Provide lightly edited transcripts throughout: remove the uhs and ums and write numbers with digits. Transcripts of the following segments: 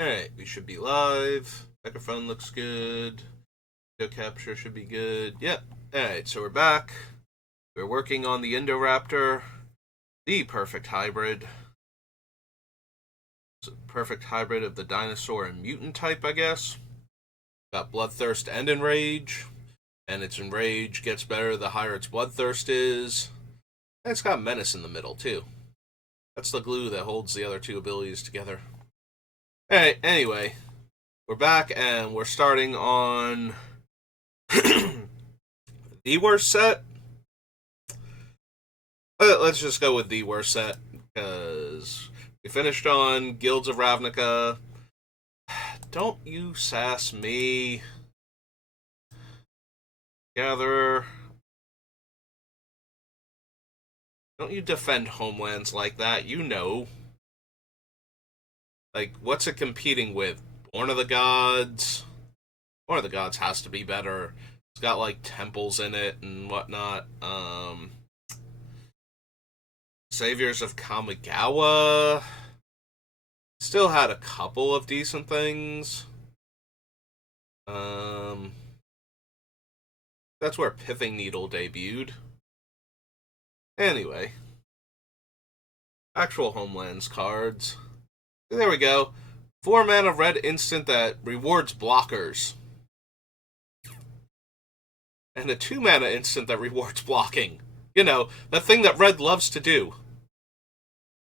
Alright, we should be live. Microphone looks good. Video capture should be good. Yep. Alright, so we're back. We're working on the Indoraptor. The perfect hybrid. It's a perfect hybrid of the dinosaur and mutant type, I guess. Got bloodthirst and enrage. And its enrage gets better the higher its bloodthirst is. And it's got menace in the middle, too. That's the glue that holds the other two abilities together. Alright, anyway. We're back and we're starting on the worst set. Let's just go with the worst set because we finished on Guilds of Ravnica. Don't you sass me, Gatherer. Don't you defend homelands like that, you know. Like, what's it competing with? Born of the Gods? Born of the Gods has to be better. It's got, like, temples in it and whatnot. Saviors of Kamigawa still had a couple of decent things. That's where Pithing Needle debuted. Anyway, actual Homelands cards. There we go. 4 mana red instant that rewards blockers. And a 2 mana instant that rewards blocking. You know, the thing that red loves to do.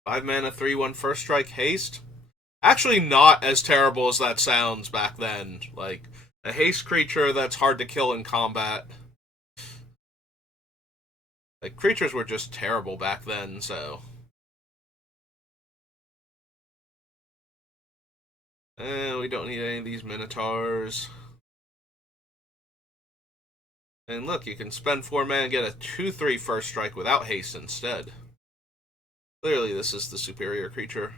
5 mana, 3/1 first strike haste. Actually, not as terrible as that sounds back then. Like, a haste creature that's hard to kill in combat. Like, creatures were just terrible back then, so. We don't need any of these Minotaurs. And look, you can spend 4 mana and get a 2/3 first strike without haste instead. Clearly, this is the superior creature.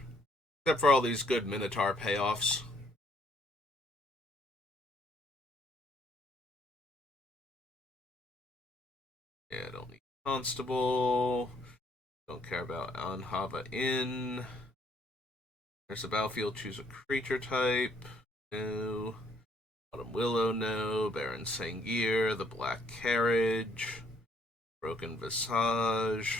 Except for all these good Minotaur payoffs. Yeah, I don't need Constable. Don't care about Anhava Inn. There's a battlefield, choose a creature type. No. Autumn Willow, no. Baron Sangir, the Black Carriage. Broken Visage.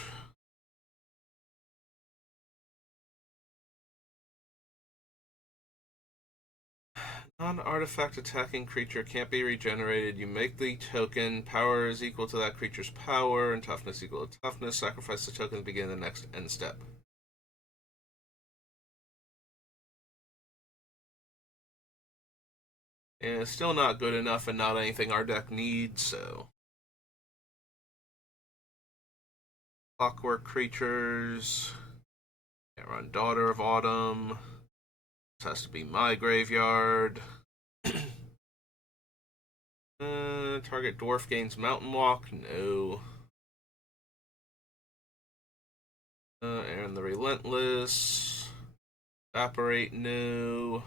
Non-artifact attacking creature can't be regenerated. You make the token. Power is equal to that creature's power, and toughness equal to toughness. Sacrifice the token to begin the next end step. And it's still not good enough and not anything our deck needs, so. Clockwork creatures. Can't run Daughter of Autumn. This has to be my graveyard. Target dwarf gains Mountain Walk. No. Aaron the Relentless. Evaporate. No.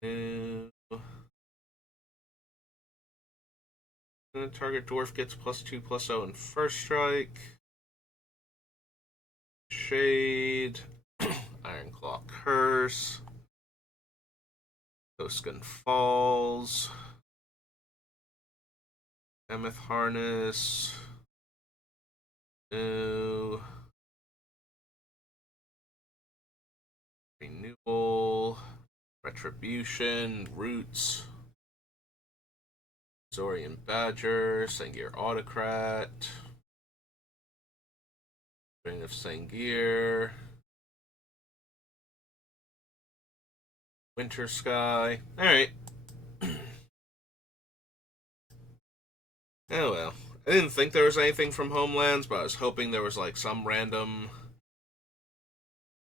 No. Target dwarf gets +2/+0 in first strike. Shade. Ironclaw Curse. Ghostgun Falls. Mammoth Harness. No. Renewal. Retribution. Roots. Zorian Badger. Sangir Autocrat. Ring of Sangir. Winter Sky. Alright. Oh well. I didn't think there was anything from Homelands, but I was hoping there was like some random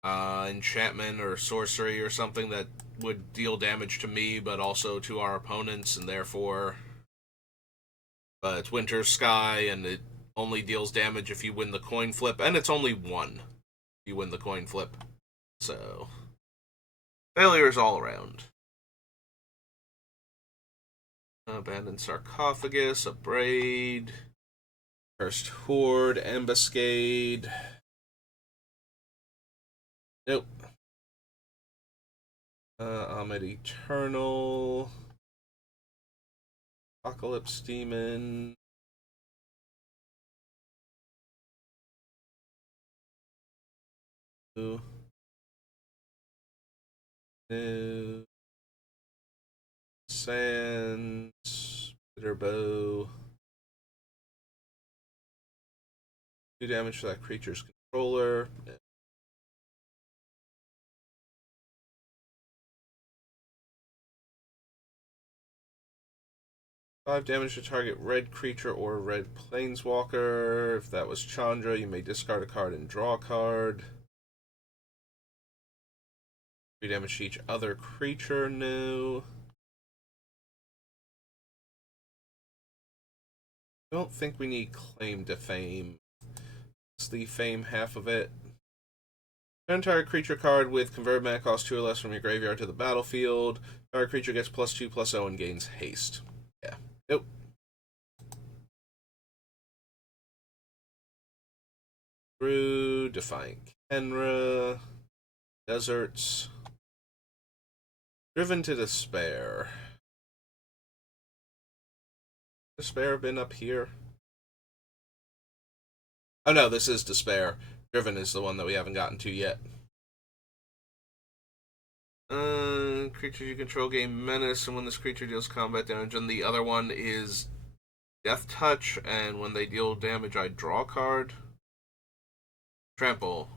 enchantment or sorcery or something that would deal damage to me, but also to our opponents, and therefore. But it's Winter Sky, and it only deals damage if you win the coin flip, and it's only 1 if you win the coin flip. So. Failures all around. Abandoned Sarcophagus, a Braid, Cursed Horde, Ambuscade, Nope. Ahmed Eternal. Apocalypse Demon. No. Sands. Bitter Bow. 2 damage to that creature's controller. 5 damage to target red creature or red planeswalker. If that was Chandra, you may discard a card and draw a card. 3 damage to each other creature. No. I don't think we need Claim to Fame. It's the Fame half of it. An entire creature card with convert mana cost 2 or less from your graveyard to the battlefield. Target creature gets +2/+0 and gains haste. Yeah. Nope. Through Defiant Kenra. Deserts. Driven to Despair. Despair been up here? Oh no, this is Despair. Driven is the one that we haven't gotten to yet. Creatures you control gain menace, and when this creature deals combat damage, and the other one is Death Touch, and when they deal damage, I draw a card. Trample.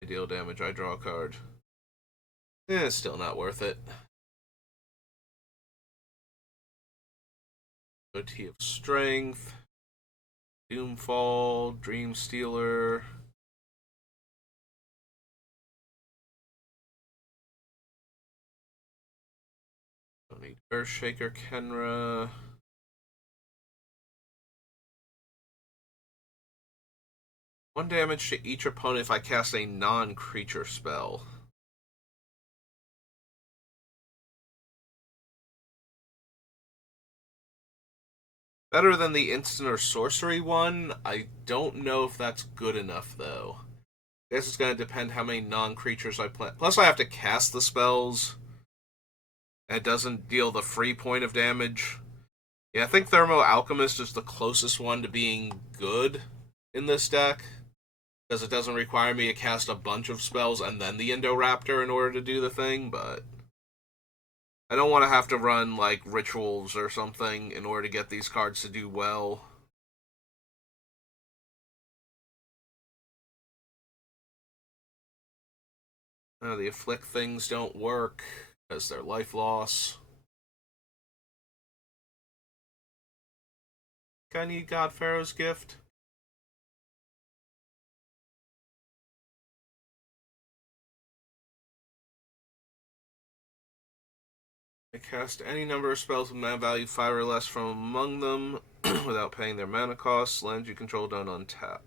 They deal damage, I draw a card. It's still not worth it. Tea of Strength. Doomfall. Dream Stealer. Don't need Earthshaker Kenra. One damage to each opponent if I cast a non-creature spell. Better than the instant or sorcery one. I don't know if that's good enough, though. I guess it's going to depend how many non-creatures I play. Plus, I have to cast the spells. And it doesn't deal the free point of damage. Yeah, I think Thermo Alchemist is the closest one to being good in this deck. Because it doesn't require me to cast a bunch of spells and then the Indoraptor in order to do the thing, but I don't want to have to run, like, rituals or something in order to get these cards to do well. The Afflict things don't work because they're life loss. I need God Pharaoh's Gift. I cast any number of spells with mana value 5 or less from among them without paying their mana costs. Lands you control don't untap.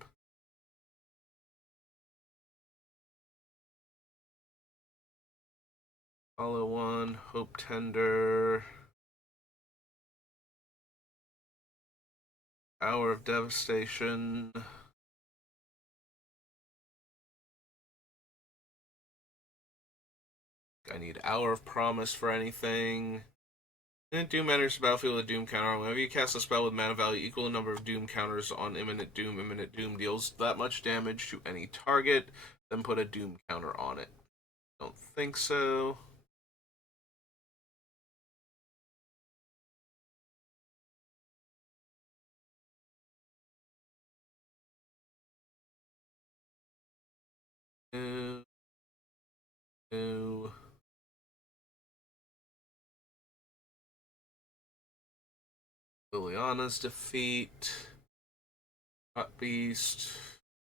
Hollow One, Hope Tender, Hour of Devastation. I need Hour of Promise for anything. And Doom enters the battlefield with a Doom counter. Whenever you cast a spell with mana value equal to the number of Doom counters on Imminent Doom deals that much damage to any target, then put a Doom counter on it. Don't think so. No. No. Liliana's defeat. Hot Beast.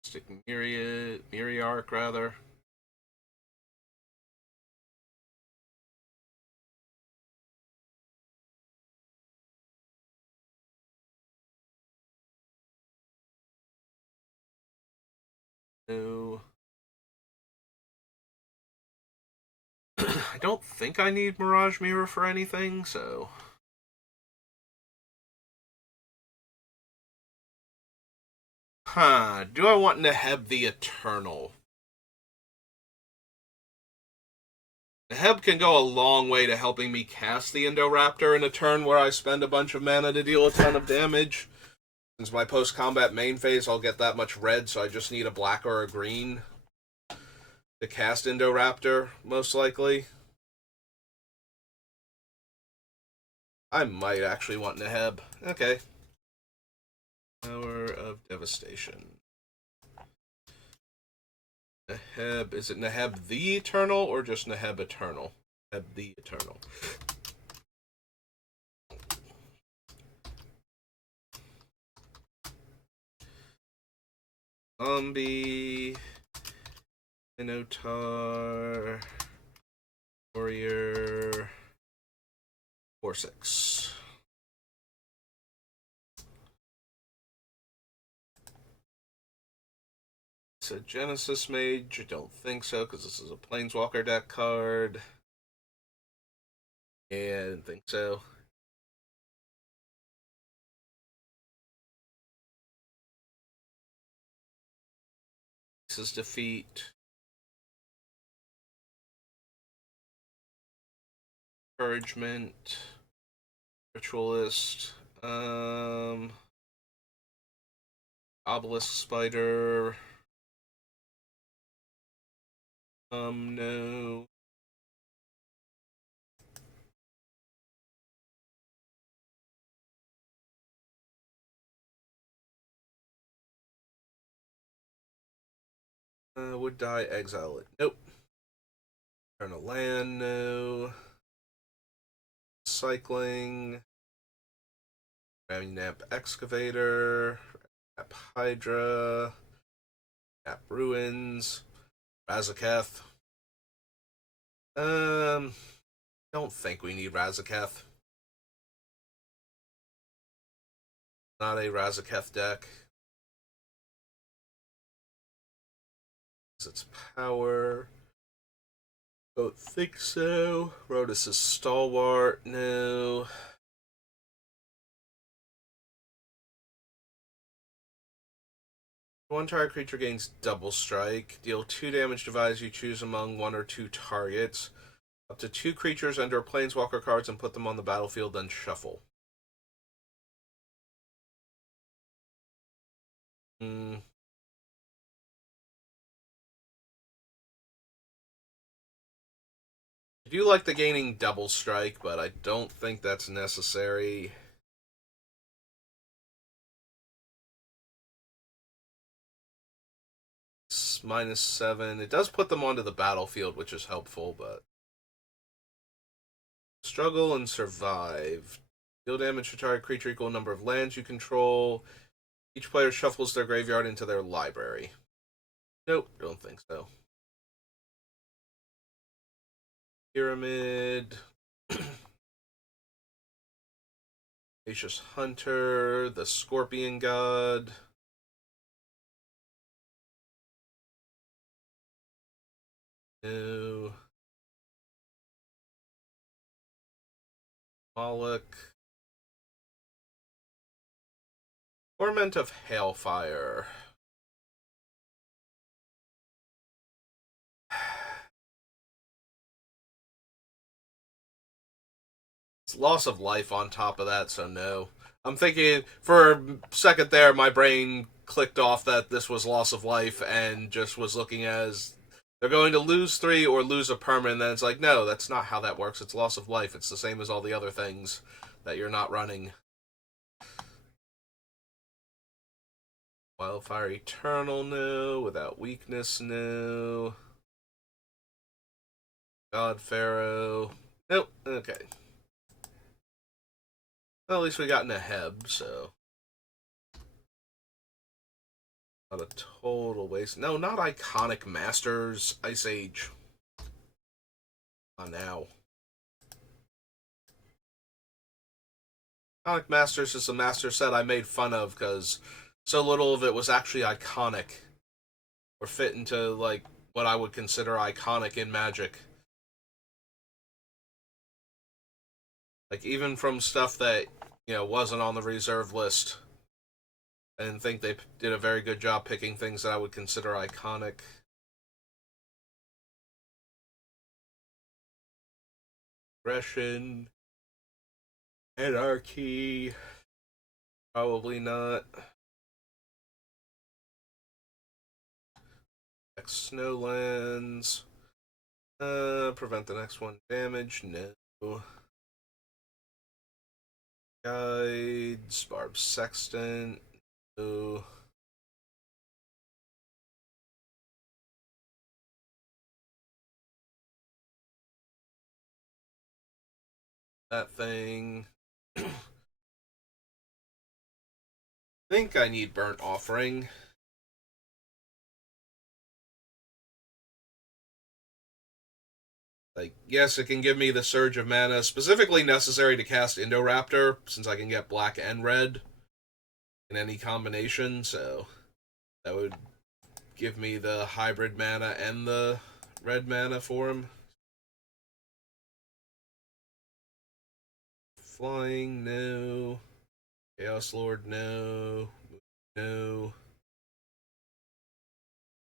Stick Myriarch, rather. No. I don't think I need Mirage Mirror for anything, so. Do I want Neheb the Eternal? Neheb can go a long way to helping me cast the Indoraptor in a turn where I spend a bunch of mana to deal a ton of damage. Since my post-combat main phase, I'll get that much red, so I just need a black or a green to cast Indoraptor, most likely. I might actually want Neheb. Okay. Power of Devastation. Neheb, is it Neheb the Eternal or just Neheb Eternal? Neheb the Eternal. Zombie, Minotaur, Warrior, 4/6. It's a Genesis Mage. I don't think so because this is a Planeswalker deck card. Yeah, I didn't think so. This is defeat. Encouragement. Ritualist. Obelisk Spider. No. Would die, exile it. Nope. Turn a land, no. Cycling. Ramnap Excavator. Ramnap Hydra. Ramnap Ruins. Razaketh. Don't think we need Razaketh. Not a Razaketh deck. Its power. Don't think so. Rodus is Stalwart. No. One target creature gains double strike. Deal 2 damage to divides you choose among 1 or 2 targets. Up to 2 creatures enter Planeswalker cards and put them on the battlefield, then shuffle. I do like the gaining double strike, but I don't think that's necessary. It's -7. It does put them onto the battlefield, which is helpful, but... Struggle and survive. Deal damage to target creature equal number of lands you control. Each player shuffles their graveyard into their library. Nope, don't think so. Pyramid. Aegis Hunter. The Scorpion God. No. Moloch. Torment of Hailfire. It's loss of life on top of that, so no. I'm thinking, for a second there, my brain clicked off that this was loss of life and just was looking as they're going to lose 3 or lose a permanent. And then it's like, no, that's not how that works. It's loss of life. It's the same as all the other things that you're not running. Wildfire Eternal, no. Without Weakness, no. God Pharaoh, nope. Okay. Well, at least we got Neheb, so. Not a total waste. No, not Iconic Masters. Ice Age. Now. Iconic Masters is a master set I made fun of because so little of it was actually iconic or fit into, like, what I would consider iconic in Magic. Like, even from stuff that, wasn't on the reserve list. I didn't think they did a very good job picking things that I would consider iconic. Aggression. Anarchy. Probably not. Snowlands. Prevent the next one damage. No. Guides. Barb Sextant. No. That thing. I think I need Burnt Offering. Like, yes, it can give me the surge of mana specifically necessary to cast Indoraptor, since I can get black and red in any combination, so that would give me the hybrid mana and the red mana for him. Flying, no. Chaos Lord, no. No.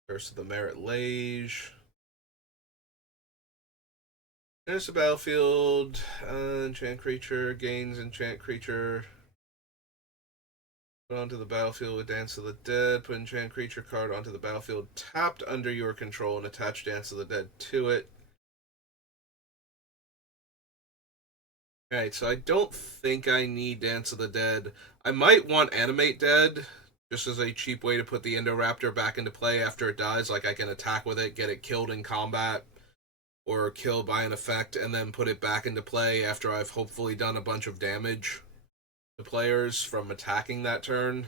Curse of the Merit Lage. There's the battlefield. Enchant creature. Gains enchant creature. Put onto the battlefield with Dance of the Dead. Put enchant creature card onto the battlefield tapped under your control and attach Dance of the Dead to it. Alright, so I don't think I need Dance of the Dead. I might want Animate Dead, just as a cheap way to put the Indoraptor back into play after it dies. Like, I can attack with it, get it killed in combat, or killed by an effect, and then put it back into play after I've hopefully done a bunch of damage to players from attacking that turn.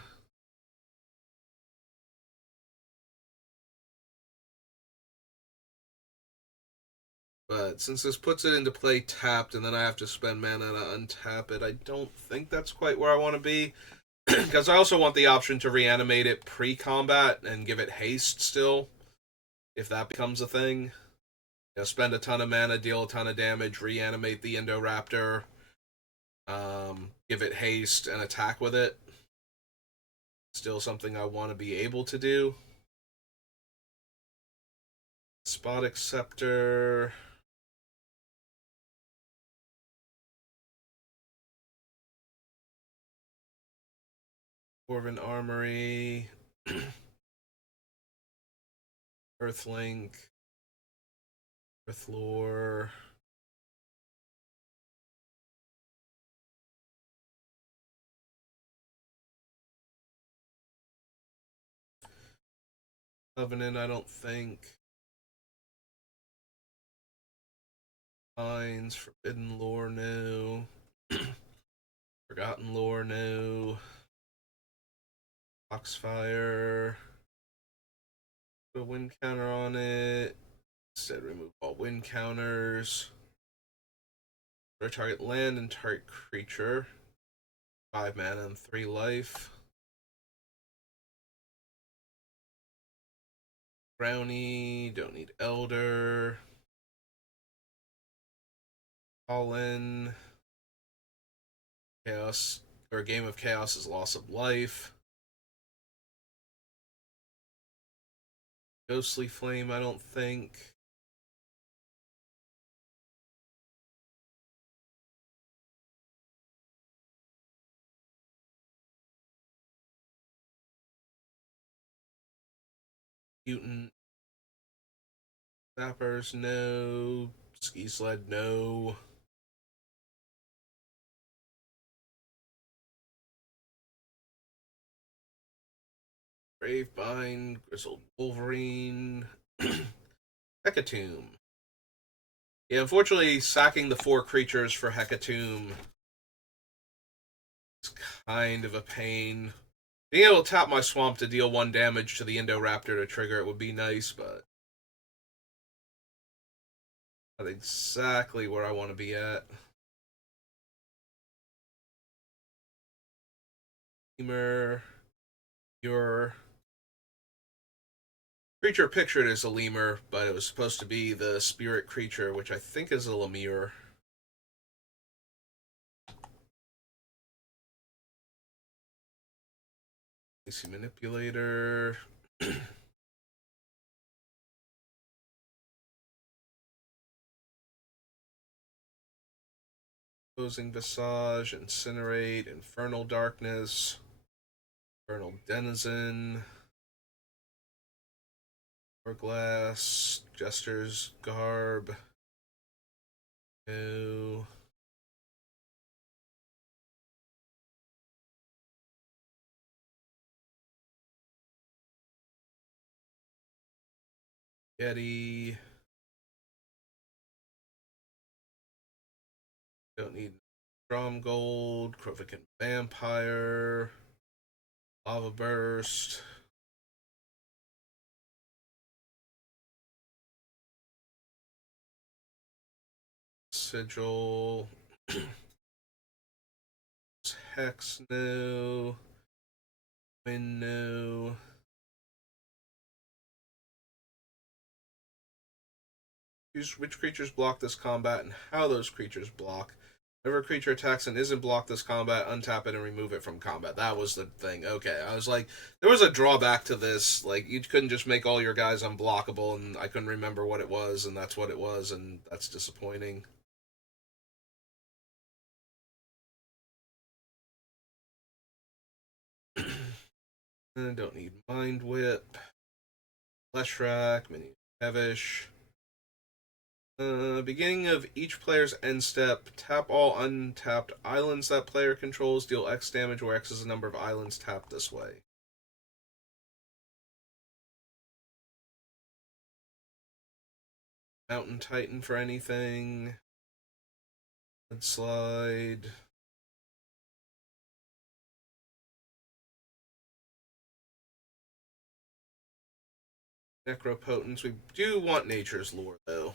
But since this puts it into play tapped, and then I have to spend mana to untap it, I don't think that's quite where I want to be. Because I also want the option to reanimate it pre-combat and give it haste still, if that becomes a thing. Spend a ton of mana, deal a ton of damage, reanimate the Indoraptor, give it haste, and attack with it. Still something I want to be able to do. Despotic Scepter. Dwarven Armory. Earthlink. Earthlore. Covenant, I don't think. Pines, Forbidden Lore, no. Forgotten Lore, no. Foxfire. Put a wind counter on it. Instead, remove all wind counters. For target land and target creature. 5 mana and 3 life. Brownie, don't need Elder. Pollen. Chaos, or Game of Chaos is loss of life. Ghostly Flame, I don't think. Mutant. Zappers, no. Ski Sled, no. Gravebind, Grizzled Wolverine. Hecatomb. Yeah, unfortunately, sacking the 4 creatures for Hecatomb is kind of a pain. Being able to tap my swamp to deal 1 damage to the Indoraptor to trigger it would be nice, but not exactly where I want to be at. Lemur. Your creature pictured as a lemur, but it was supposed to be the spirit creature, which I think is a lemur. AC Manipulator. Opposing Visage, Incinerate, Infernal Darkness, Infernal Denizen, Hourglass, Jester's Garb, no. Yeti. Don't need Drum Gold, Krovikan Vampire, Lava Burst. Sigil. Hex no. Wind no. Which creatures block this combat and how those creatures block. Whenever a creature attacks and isn't blocked this combat, untap it and remove it from combat. That was the thing. Okay, I was like, there was a drawback to this. Like, you couldn't just make all your guys unblockable, and I couldn't remember what it was, and that's what it was, and that's disappointing. I don't need Mind Whip. Flesh Rack, Mini Hevish. Beginning of each player's end step, tap all untapped islands that player controls, deal X damage, where X is the number of islands tapped this way. Mountain Titan for anything. Slide. Necropotence. We do want Nature's Lore, though.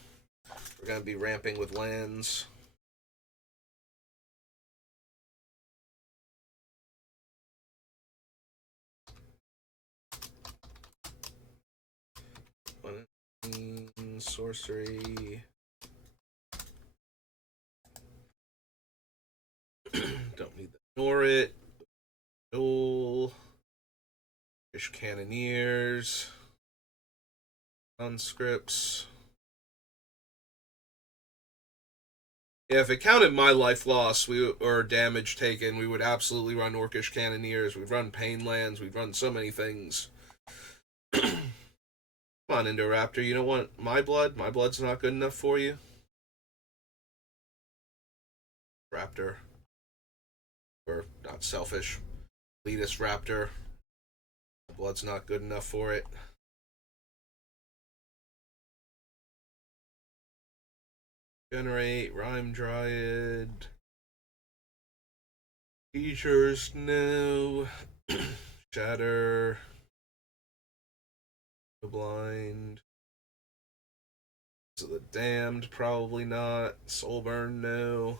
We're going to be ramping with lands. Sorcery. Don't need the Norit. Duel. Fish Cannoneers. Conscripts. Yeah, if it counted my life loss or damage taken, we would absolutely run Orcish Cannoneers. We'd run Painlands. We'd run so many things. Come on, Indoraptor. You don't want my blood? My blood's not good enough for you? Raptor. Or, not selfish. Elitist Raptor. My blood's not good enough for it. Generate, Rhyme Dryad. Features, no. Shatter. The Blind. So the Damned, probably not. Soulburn, no.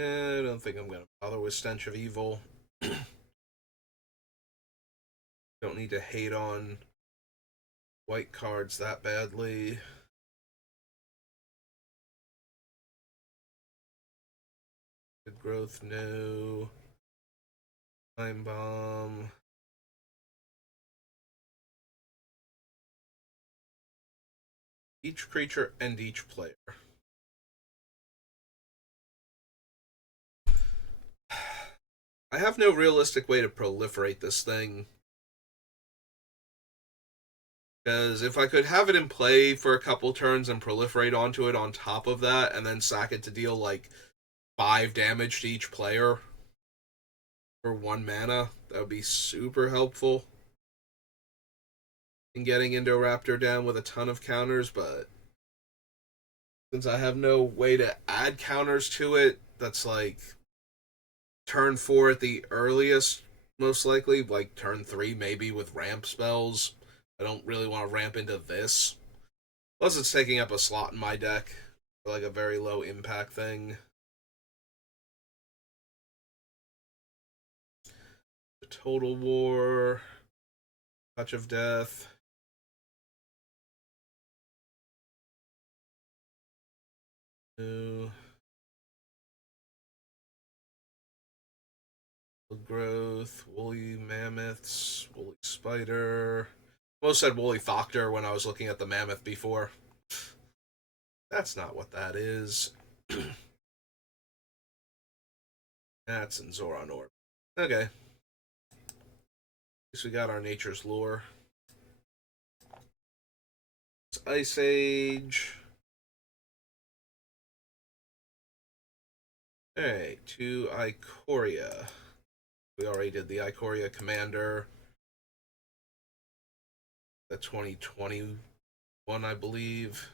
I don't think I'm going to bother with Stench of Evil. Don't need to hate on white cards that badly. Good Growth, no. Time Bomb. Each creature and each player. I have no realistic way to proliferate this thing. Because if I could have it in play for a couple turns and proliferate onto it on top of that, and then sack it to deal like 5 damage to each player for 1 mana, that would be super helpful in getting Indoraptor down with a ton of counters, but since I have no way to add counters to it, that's like turn 4 at the earliest, most likely, like turn 3 maybe with ramp spells. I don't really want to ramp into this. Plus, it's taking up a slot in my deck for like a very low impact thing. Total War, Touch of Death. New Growth, Woolly Mammoths, Woolly Spider. Most said Woolly Thoctor when I was looking at the mammoth before. That's not what that is. That's in Zoran Orb. Okay. At least we got our Nature's Lore. It's Ice Age. Alright, to Ikoria. We already did the Ikoria Commander. The 2021, I believe.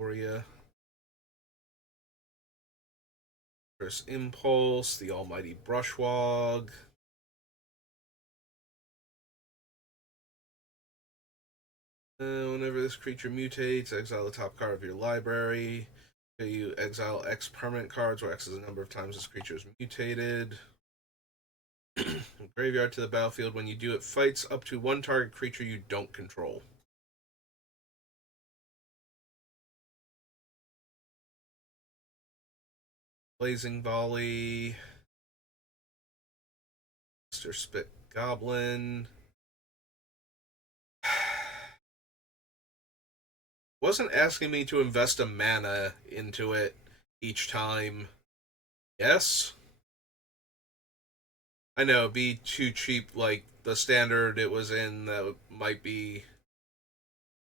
Ikoria. First Impulse, the Almighty Brushwog. Whenever this creature mutates, exile the top card of your library. You exile X permanent cards, where X is the number of times this creature is mutated. Graveyard to the battlefield. When you do, it fights up to one target creature you don't control. Blazing Volley. Mr. Spit Goblin. Wasn't asking me to invest a mana into it each time. Yes? I know, it'd be too cheap, like the standard it was in that might be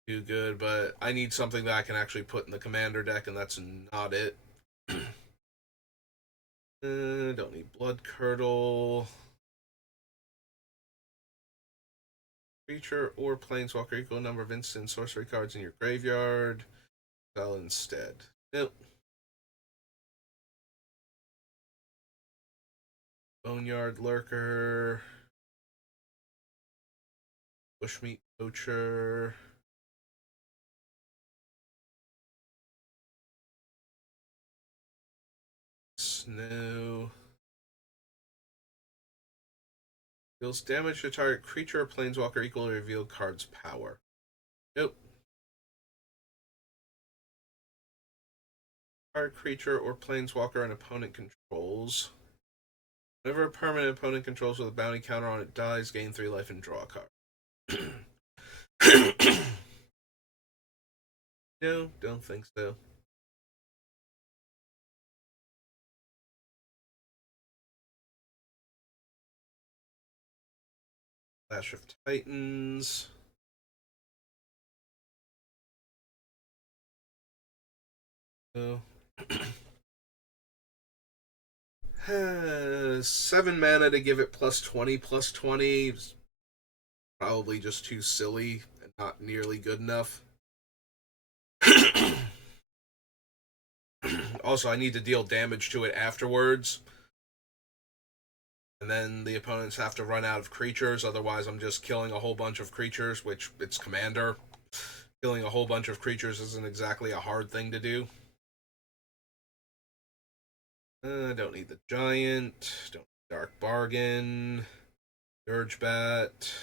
too good, but I need something that I can actually put in the commander deck, and that's not it. Don't need Blood Curdle. Creature or planeswalker equal number of instant sorcery cards in your graveyard. Well, instead. Nope. Boneyard Lurker. Bushmeat Poacher. Snow. Deals damage to target creature or planeswalker equal to revealed card's power. Nope. Target creature or planeswalker an opponent controls. Whenever a permanent opponent controls with a bounty counter on it dies, gain 3 life and draw a card. No, don't think so. Clash of Titans. No. 7 mana to give it +20/+20. Probably just too silly and not nearly good enough. Also, I need to deal damage to it afterwards. And then the opponents have to run out of creatures, otherwise I'm just killing a whole bunch of creatures, which it's commander. Killing a whole bunch of creatures isn't exactly a hard thing to do. Don't need the Giant. Don't need Dark Bargain. Dirgebat.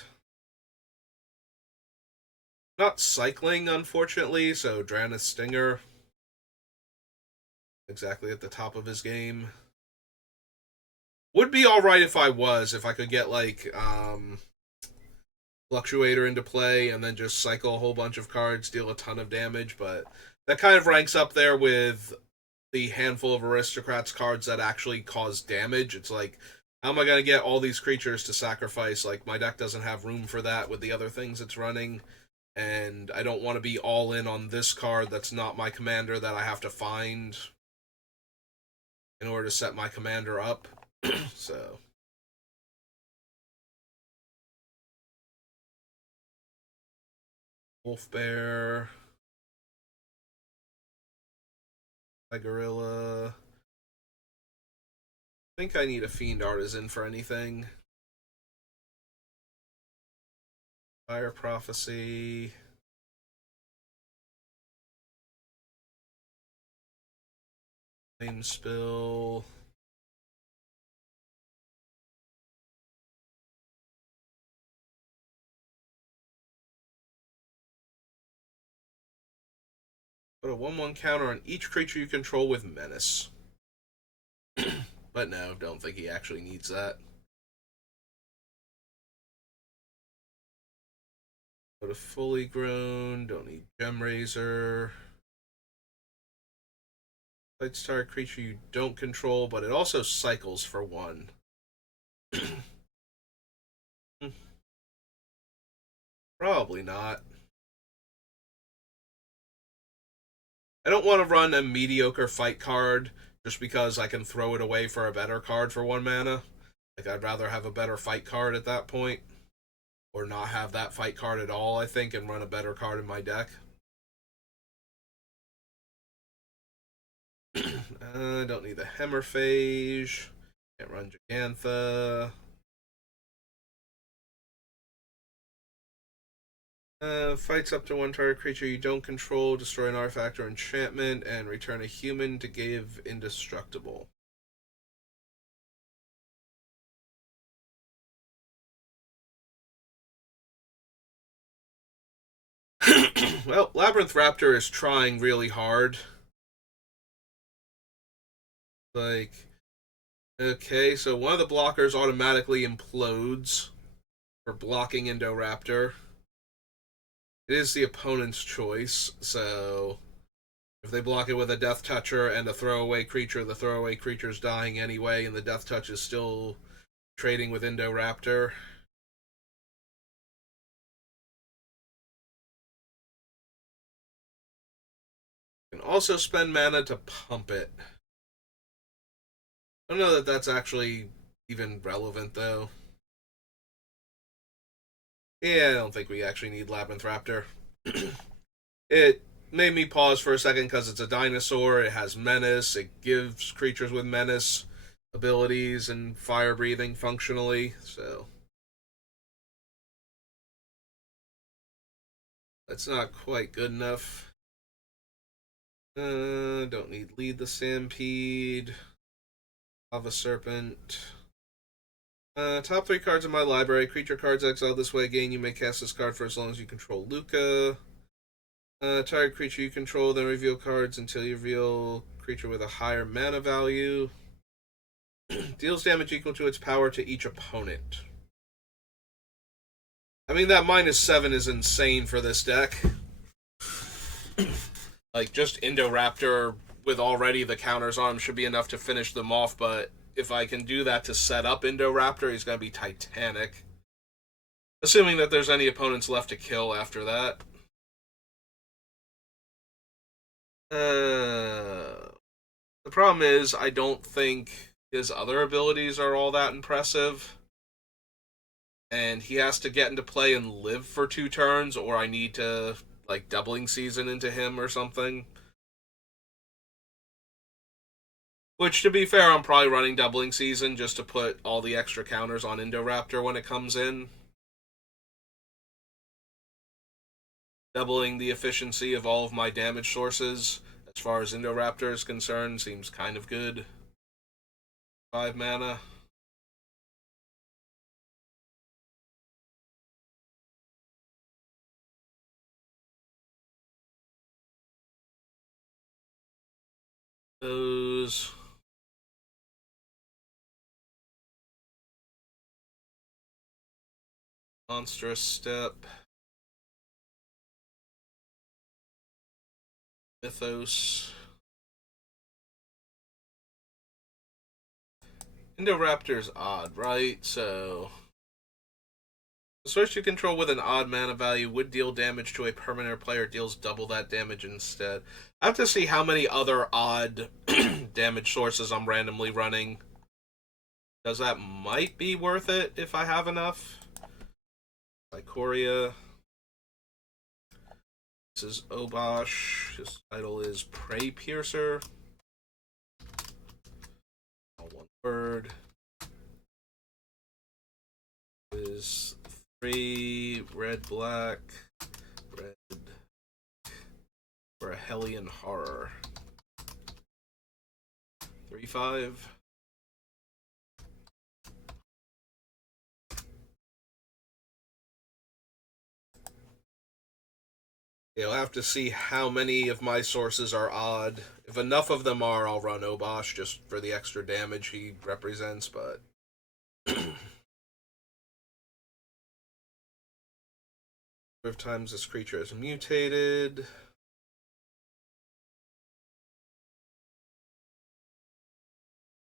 Not cycling, unfortunately, so Drannith Stinger. Exactly at the top of his game. Would be alright if I could get, like, Fluctuator into play and then just cycle a whole bunch of cards, deal a ton of damage, but that kind of ranks up there with the handful of Aristocrats cards that actually cause damage. It's like, how am I going to get all these creatures to sacrifice? Like, my deck doesn't have room for that with the other things it's running, and I don't want to be all in on this card that's not my commander that I have to find in order to set my commander up. So, Wolf Bear, Gorilla. I think I need a Fiend Artisan for anything. Fire Prophecy. Flame Spill. Put a 1/1 counter on each creature you control with Menace. But no, don't think he actually needs that. Go to Fully Grown, don't need Gem Razor. Fights target creature you don't control, but it also cycles for 1. Probably not. I don't want to run a mediocre fight card just because I can throw it away for a better card for 1 mana. Like, I'd rather have a better fight card at that point. Or not have that fight card at all, I think, and run a better card in my deck. Don't need the Hemorphage. Can't run Gigantha. Fights up to 1 target creature you don't control, destroy an artifact or enchantment, and return a human to give indestructible. Well, Labyrinth Raptor is trying really hard. Like, okay, so one of the blockers automatically implodes for blocking Indoraptor. It is the opponent's choice, so if they block it with a Death Toucher and a throwaway creature, the throwaway creature's dying anyway, and the Death Touch is still trading with Indoraptor. You can also spend mana to pump it. I don't know that that's actually even relevant, though. Yeah, I don't think we actually need Labyrinth Raptor. It made me pause for a second because it's a dinosaur, it has menace, it gives creatures with menace abilities and fire breathing functionally, so that's not quite good enough. Don't need Lead the Stampede. Lava Serpent. Top 3 cards in my library. Creature cards exiled this way. Again, you may cast this card for as long as you control Luca. Target creature you control, then reveal cards until you reveal creature with a higher mana value. Deals damage equal to its power to each opponent. I mean, that -7 is insane for this deck. Like, just Indoraptor with already the counters on him should be enough to finish them off, but if I can do that to set up Indoraptor, he's going to be Titanic. Assuming that there's any opponents left to kill after that. The problem is, I don't think his other abilities are all that impressive. And he has to get into play and live for 2 turns, or I need to, like, Doubling Season into him or something. Which, to be fair, I'm probably running Doubling Season just to put all the extra counters on Indoraptor when it comes in. Doubling the efficiency of all of my damage sources, as far as Indoraptor is concerned, seems kind of good. 5 mana. Those. Monstrous Step. Mythos. Indoraptor's odd, right? So the source you control with an odd mana value would deal damage to a permanent player deals double that damage instead. I have to see how many other odd damage sources I'm randomly running. Because that might be worth it if I have enough. Lycoria. This is Obosh. His title is Prey Piercer. All one word. Is 3 red, black, red for a Hellion Horror. 3/5. You'll have to see how many of my sources are odd. If enough of them are, I'll run Obosh just for the extra damage he represents, but 5 times this creature is mutated.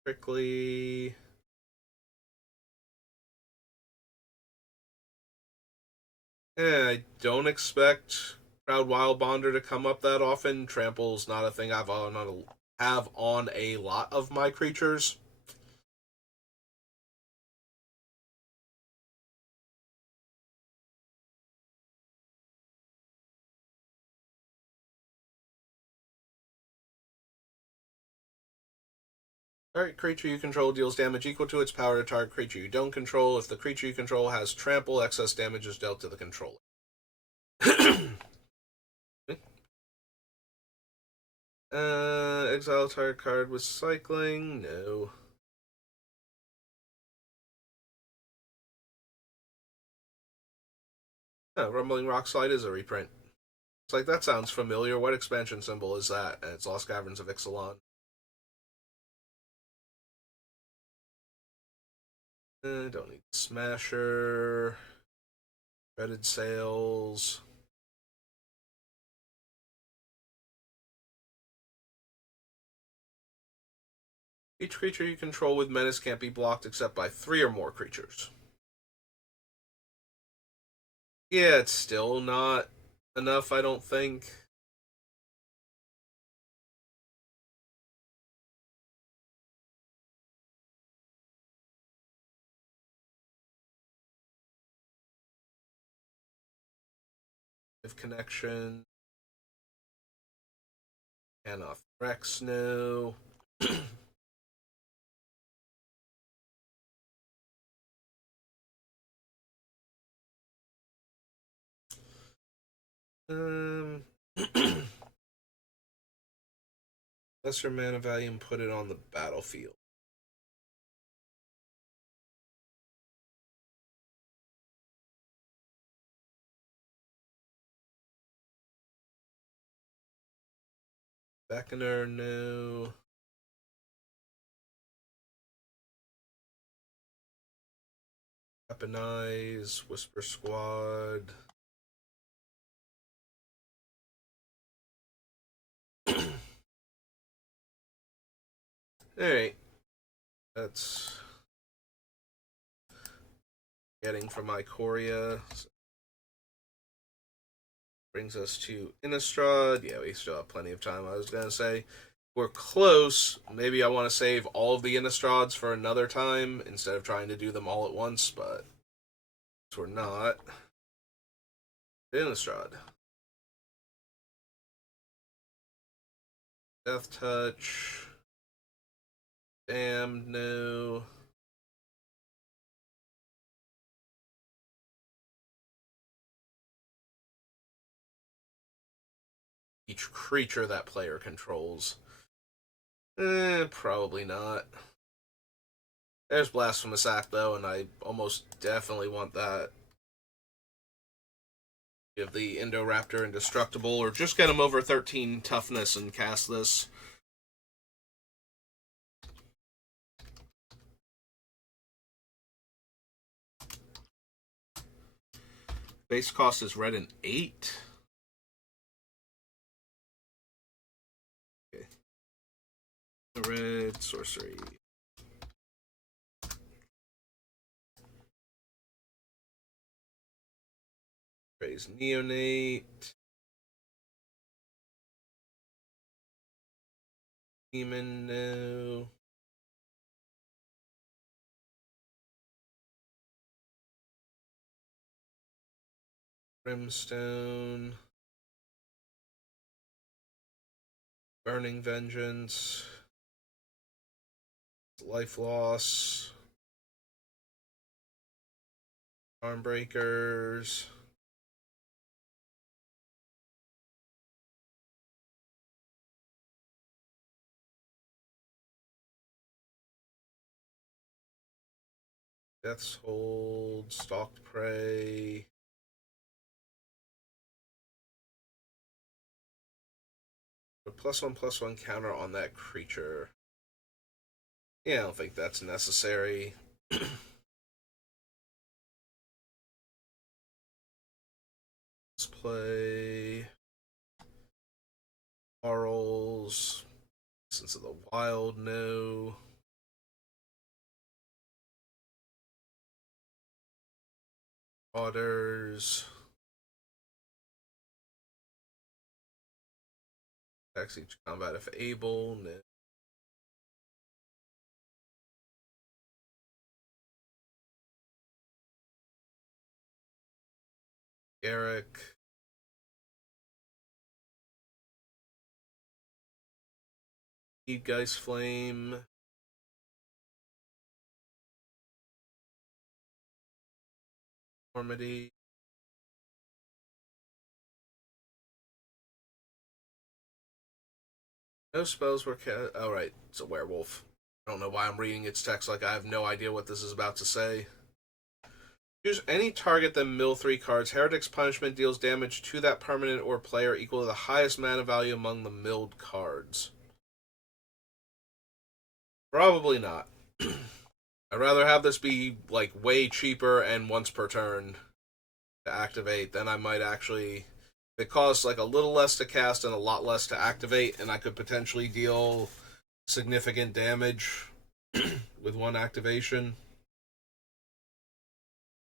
Prickly. I don't expect Proud Wild Bonder to come up that often. Trample's not a thing have on a lot of my creatures. Target creature you control deals damage equal to its power to target creature you don't control. If the creature you control has trample, excess damage is dealt to the controller. Exile target card with cycling? No. Oh, Rumbling Rockslide is a reprint. It's like, that sounds familiar. What expansion symbol is that? And it's Lost Caverns of Ixalan. Don't need Smasher. Shredded Sails. Each creature you control with Menace can't be blocked except by 3 or more creatures. Yeah, it's still not enough, I don't think. If Connection. Anoth Rex, no. Lesser mana value and put it on the battlefield. Beckoner, no. Weaponize, Whisper Squad. Alright. That's getting from Ikoria. So brings us to Innistrad. Yeah, we still have plenty of time. I was going to say, we're close. Maybe I want to save all of the Innistrads for another time instead of trying to do them all at once, but we're not. Innistrad. Death Touch. Damn, no. Each creature that player controls. Probably not. There's Blasphemous Act, though, and I almost definitely want that. Give the Indoraptor indestructible, or just get him over 13 toughness and cast this. Base cost is red and 8. Okay. Red sorcery. Raise Neonate. Demon, no. Brimstone. Burning Vengeance. Life Loss. Armbreakers. Death's Hold. Stalked Prey. A +1/+1 counter on that creature. Yeah, I don't think that's necessary. Let's play Arls. Essence of the Wild, no. Waters. Attacks each combat if able, no. Eric. Geist Flame. Conformity. No spells were cast. Oh, right. It's a werewolf. I don't know why I'm reading its text like I have no idea what this is about to say. Choose any target then mill 3 cards. Heretic's Punishment deals damage to that permanent or player equal to the highest mana value among the milled cards. Probably not. I'd rather have this be like way cheaper and once per turn to activate. Then I might actually. It costs like a little less to cast and a lot less to activate, and I could potentially deal significant damage with one activation.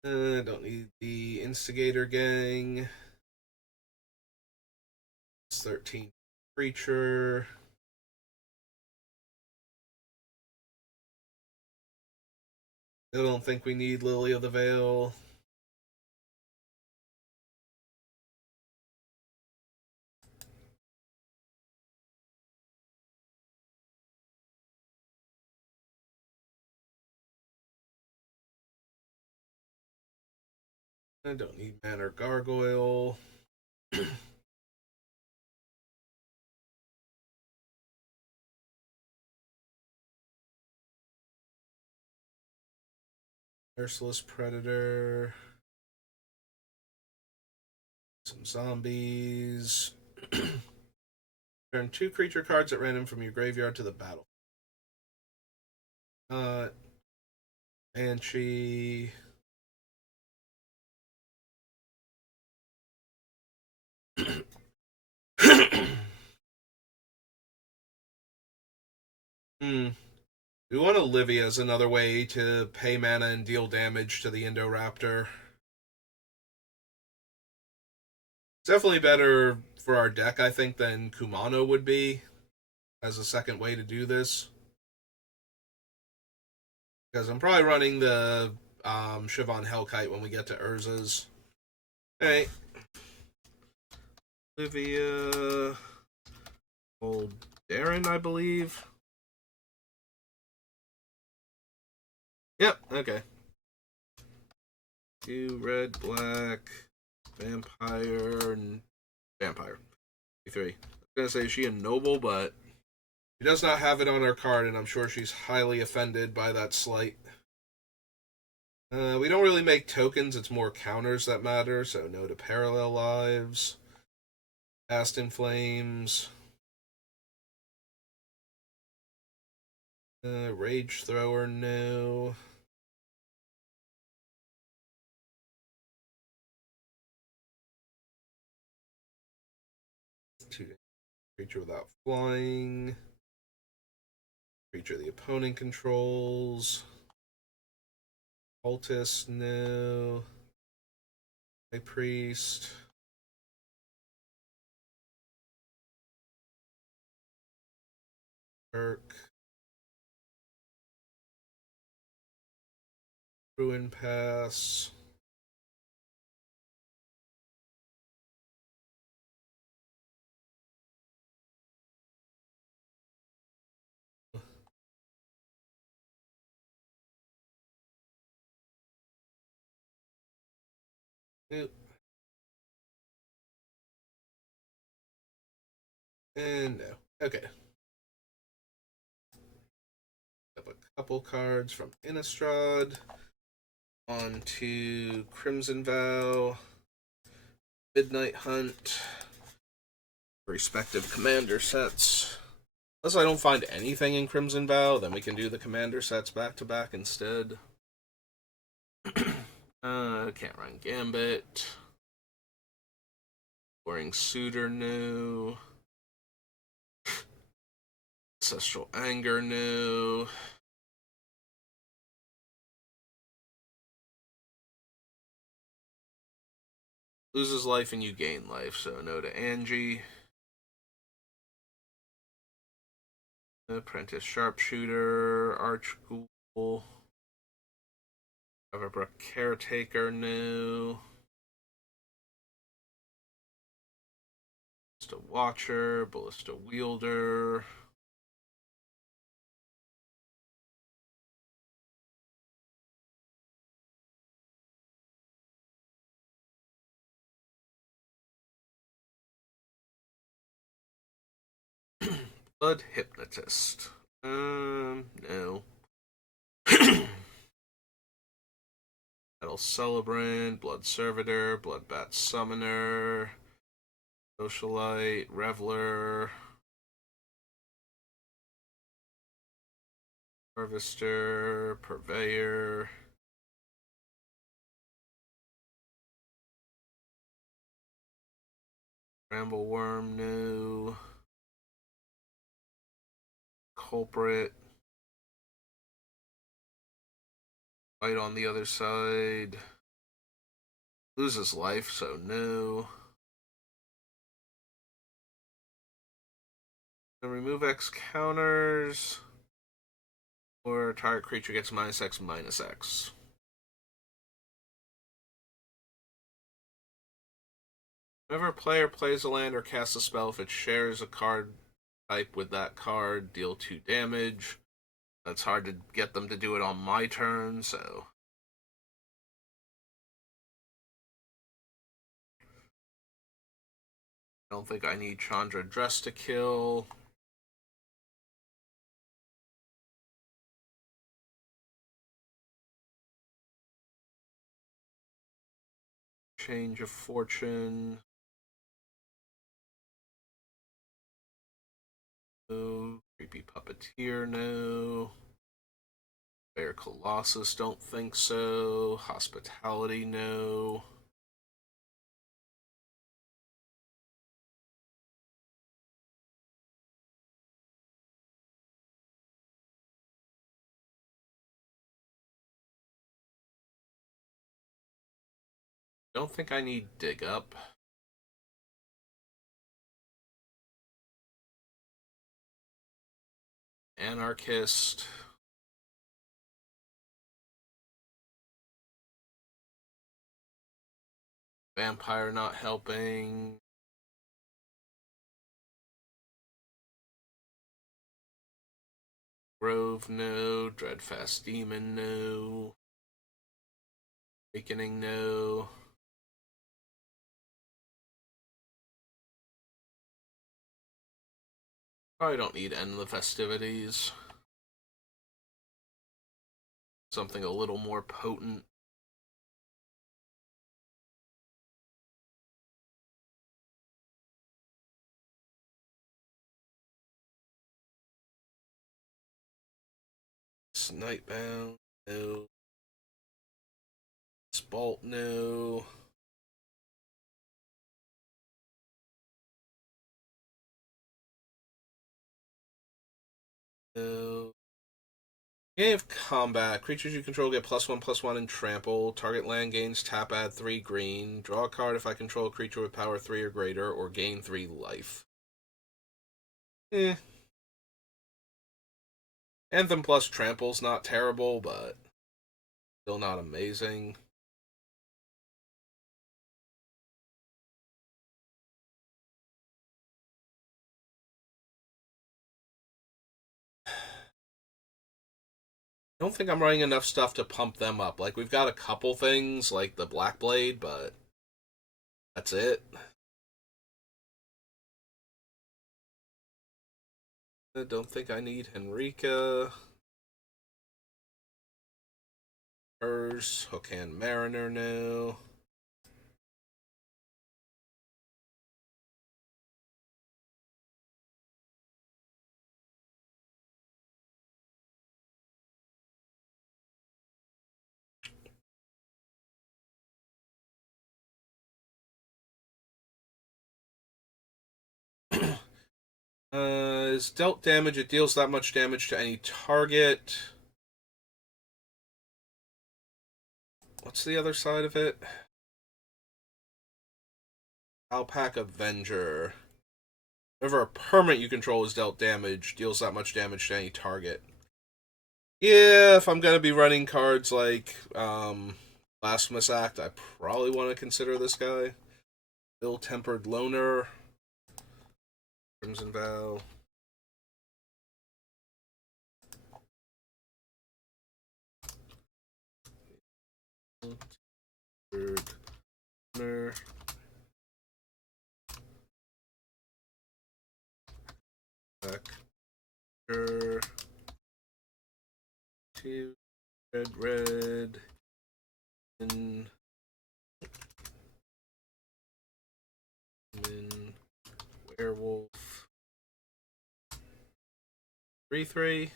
Don't need the Instigator Gang. It's 13 creature. I don't think we need Lily of the Veil. I don't need Manor Gargoyle. Merciless Predator. Some zombies. Turn 2 creature cards at random from your graveyard to the battle. Banshee. We want Olivia as another way to pay mana and deal damage to the Indoraptor. It's definitely better for our deck, I think, than Kumano would be as a second way to do this. Because I'm probably running the Siobhan Hellkite when we get to Urza's. Alright. Olivia. Old Darren, I believe. Yep, okay. 2 red, black, vampire, and vampire. 3. I was gonna say, is she a noble, but she does not have it on her card, and I'm sure she's highly offended by that slight. We don't really make tokens, it's more counters that matter, so no to Parallel Lives. Fast in Flames. Rage Thrower, no. Creature without flying. Creature the opponent controls. Cultist, no. High Priest. Kirk. Ruin Pass. Nope. And no. Okay. Up a couple cards from Innistrad. On to Crimson Vow. Midnight Hunt. respective commander sets. Unless I don't find anything in Crimson Vow, then we can do the commander sets back to back instead. Can't run Gambit. Boring Suitor new. Ancestral Anger new. Loses life and you gain life, so no to Angie. Apprentice Sharpshooter, Archghoul. Everbrook Caretaker new. Ballista Watcher, Ballista Wielder. Blood Hypnotist. No. Metal Celebrant, Blood Servitor, Bloodbat Summoner, Socialite, Reveler, Harvester, Purveyor, Brambleworm new, Culprit, Fight on the other side, loses life, so no. And remove X counters, or target creature gets -X/-X. Whenever a player plays a land or casts a spell, if it shares a card type with that card, deal 2 damage. It's hard to get them to do it on my turn, so. I don't think I need Chandra Dress to kill. Change of Fortune. No. Creepy Puppeteer, no. Bear Colossus, don't think so. Hospitality, no. Don't think I need Dig Up. Anarchist. Vampire not helping. Grove, no. Dreadfast Demon, no. Awakening, no. Probably don't need End the Festivities. Something a little more potent. Nightbound, no. Bolt, no. No. Beginning of combat. Creatures you control get +1/+1 and trample. Target land gains tap, add 3 green. Draw a card if I control a creature with power 3 or greater, or gain 3 life. Anthem plus trample's not terrible, but still not amazing. I don't think I'm running enough stuff to pump them up. Like, we've got a couple things, like the Black Blade, but that's it. I don't think I need Henrika. Hers, Hokan Mariner now. Is dealt damage, it deals that much damage to any target. What's the other side of it? Alpaca Avenger. Whenever a permanent you control is dealt damage, deals that much damage to any target. Yeah, if I'm gonna be running cards like Blasphemous Act, I probably want to consider this guy. Ill-Tempered Loner. Crimson Vow. Loner. Factor. Two. Red. Min. Werewolf. 3/3.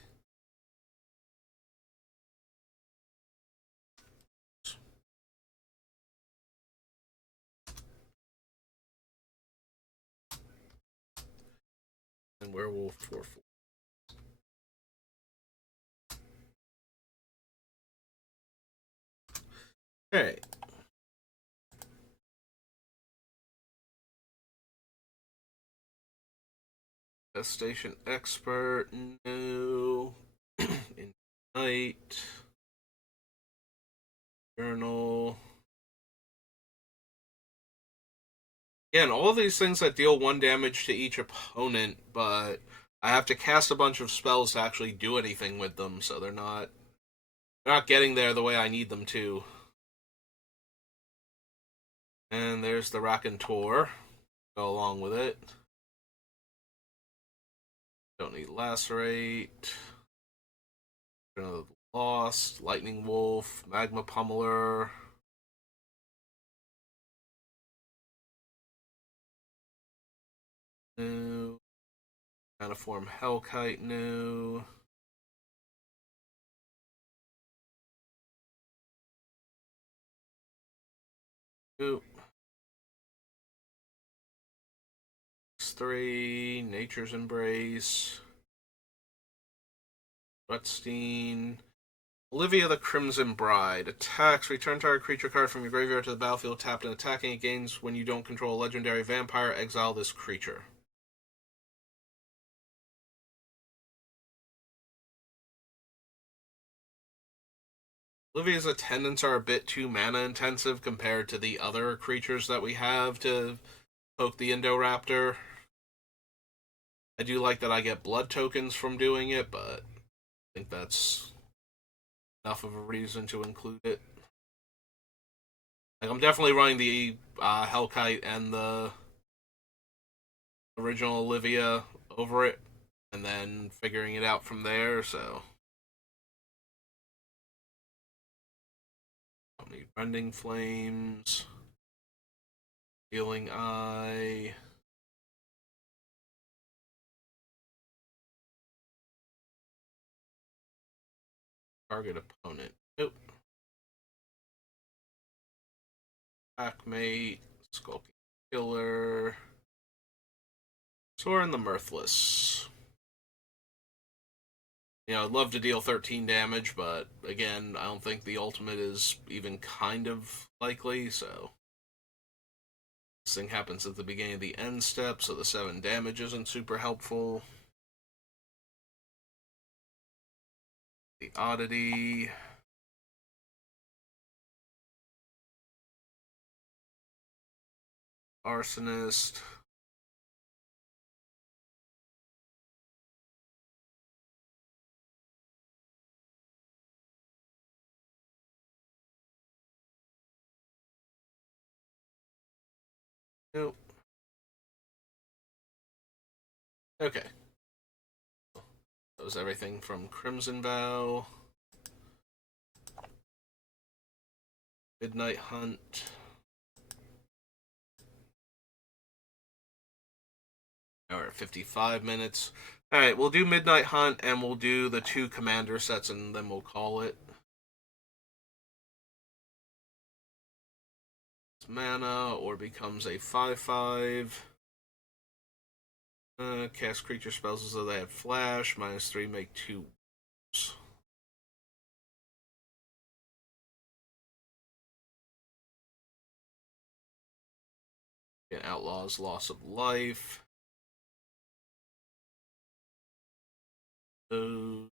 And Werewolf 4/4. Alright. Station Expert, no. Ignite. Journal. Again, all of these things that deal 1 damage to each opponent, but I have to cast a bunch of spells to actually do anything with them, so they're not getting there the way I need them to. And there's the Raconteur. Go along with it. Don't need Lacerate. Lost, Lightning Wolf, Magma Pummeler. No. Maniform Hellkite, no. Oop. 3, Nature's Embrace. Rutstein. Olivia the Crimson Bride. Attacks. Return target creature card from your graveyard to the battlefield tapped and attacking. It gains when you don't control a legendary vampire. Exile this creature. Olivia's attendants are a bit too mana intensive compared to the other creatures that we have to poke the Indoraptor. I do like that I get blood tokens from doing it, but I think that's enough of a reason to include it. Like, I'm definitely running the Hellkite and the original Olivia over it, and then figuring it out from there, so. Don't need Rending Flames. Healing Eye. Target opponent. Nope. Packmate. Skulking Killer. Soren the Mirthless. I'd love to deal 13 damage, but again, I don't think the ultimate is even kind of likely, so. This thing happens at the beginning of the end step, so the 7 damage isn't super helpful. The Oddity. Arsonist. Nope. Okay. That was everything from Crimson Vow. Midnight Hunt. Or 55 minutes. Alright, we'll do Midnight Hunt and we'll do the 2 commander sets and then we'll call it. It's mana or becomes a 5/5. Cast creature spells as though they have flash. -3, make 2 wolves. It outlaws loss of life. Those.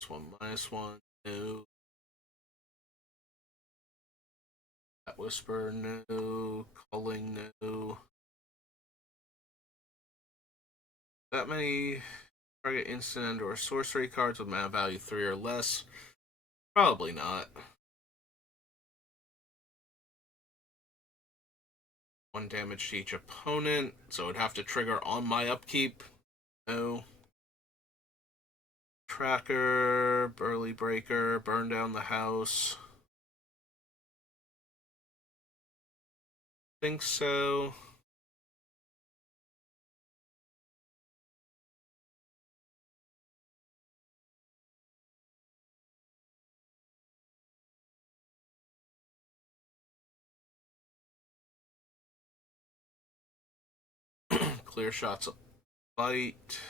This one -1. No. That whisper, no. Culling, no. That many target instant or sorcery cards with mana value 3 or less? Probably not. 1 damage to each opponent, so it'd have to trigger on my upkeep. No. Tracker, Burly Breaker, burn down the house. Think so. Clear shots of bite.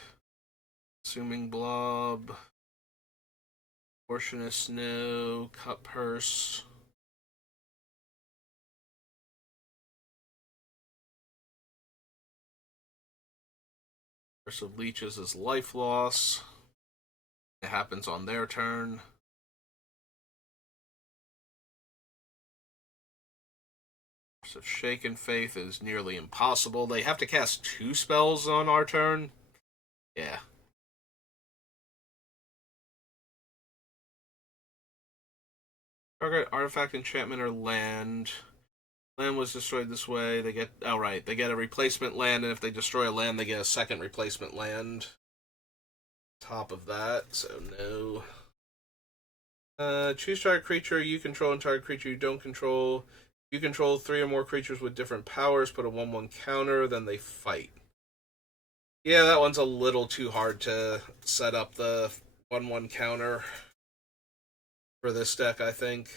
Assuming blob. Portionist, no. Cut purse. Curse of Leeches is life loss. It happens on their turn. Curse of Shaken Faith is nearly impossible. They have to cast 2 spells on our turn. Yeah. Target artifact, enchantment, or land. Land was destroyed this way. They get they get a replacement land, and if they destroy a land, they get a second replacement land. Top of that, so no. Choose target creature you control and target creature you don't control. You control 3 or more creatures with different powers. Put a 1/1 counter, then they fight. Yeah, that one's a little too hard to set up the 1/1 counter for this deck, I think.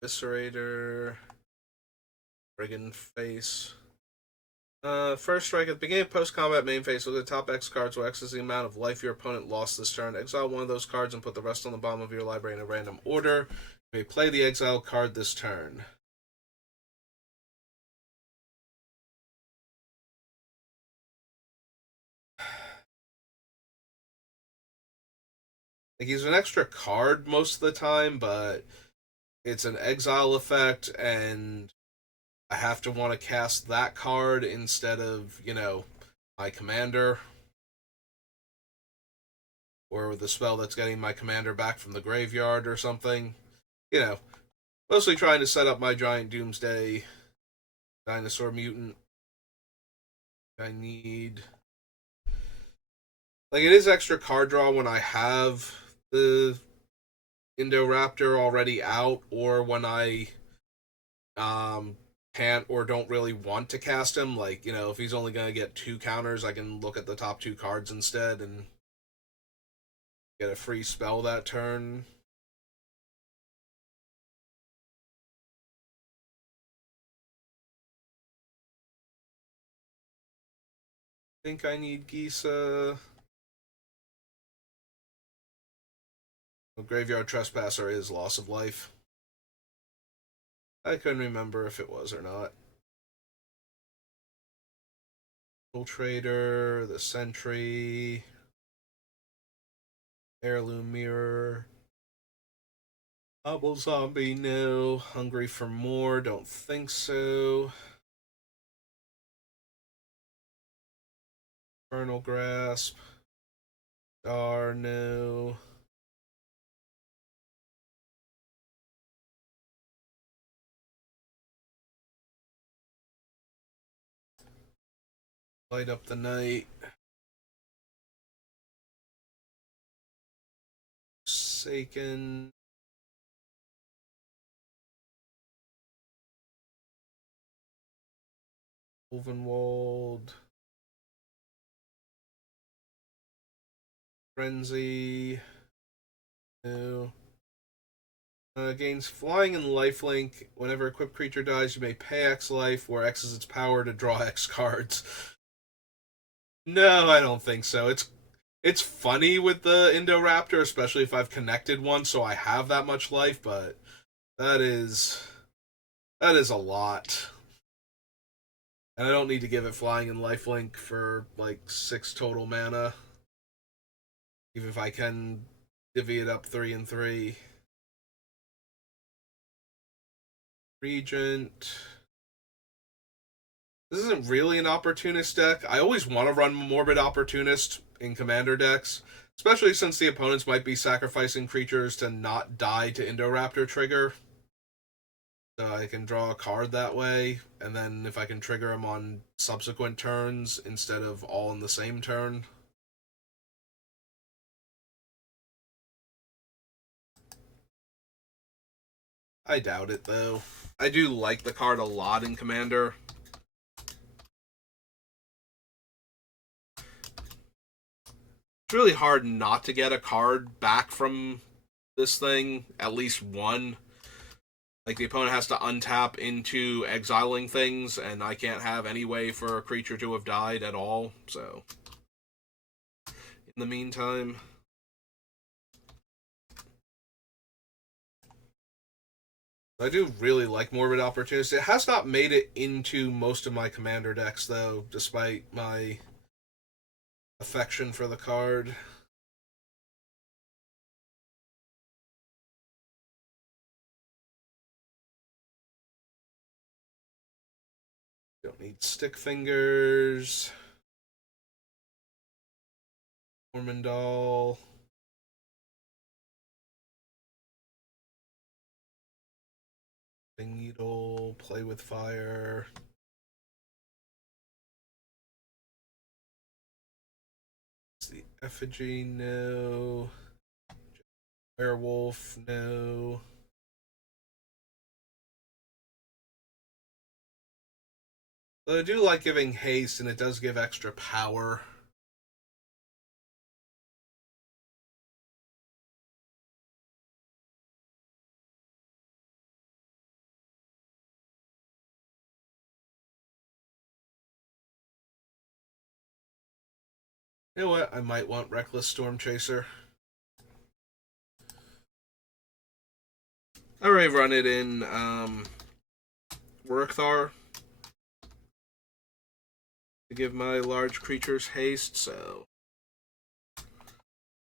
Eviscerator. Brigand Face. First strike at the beginning of post-combat main phase. Look at the top X cards, where X is the amount of life your opponent lost this turn. Exile one of those cards and put the rest on the bottom of your library in a random order. You may play the exile card this turn. Like, he's an extra card most of the time, but it's an exile effect, and I have to want to cast that card instead of, my commander. Or the spell that's getting my commander back from the graveyard or something. Mostly trying to set up my giant doomsday dinosaur mutant. I need. Like, it is extra card draw when I have the Indoraptor already out, or when I can't or don't really want to cast him. Like, if he's only going to get 2 counters, I can look at the top 2 cards instead and get a free spell that turn. I think I need Gisa. Well, Graveyard Trespasser is loss of life. I couldn't remember if it was or not. Trader, the Sentry, Heirloom Mirror, Hobble Zombie, no. Hungry for more, don't think so. Infernal Grasp, Star, no. Light Up the Night. Forsaken. Ulvenwald. Frenzy. No. Gains flying and lifelink. Whenever a equipped creature dies, you may pay X life, where X is its power to draw X cards. No, I don't think so. It's funny with the Indoraptor, especially if I've connected one, so I have that much life. But that is a lot, and I don't need to give it flying and lifelink for like 6 total mana, even if I can divvy it up 3 and 3. Regent. This isn't really an Opportunist deck. I always want to run Morbid Opportunist in Commander decks, especially since the opponents might be sacrificing creatures to not die to Indoraptor trigger. So I can draw a card that way, and then if I can trigger them on subsequent turns instead of all in the same turn. I doubt it, though. I do like the card a lot in Commander. It's really hard not to get a card back from this thing, at least one. Like, the opponent has to untap into exiling things, and I can't have any way for a creature to have died at all, so. In the meantime. I do really like Morbid Opportunist. It has not made it into most of my Commander decks, though, despite my affection for the card. Don't need Stick Fingers. Ormondal. Needle. Play with Fire. It's the Effigy, no. Werewolf, no. Though I do like giving haste, and it does give extra power. You know what? I might want Reckless Storm Chaser. I already run it in Urukthar to give my large creatures haste, so I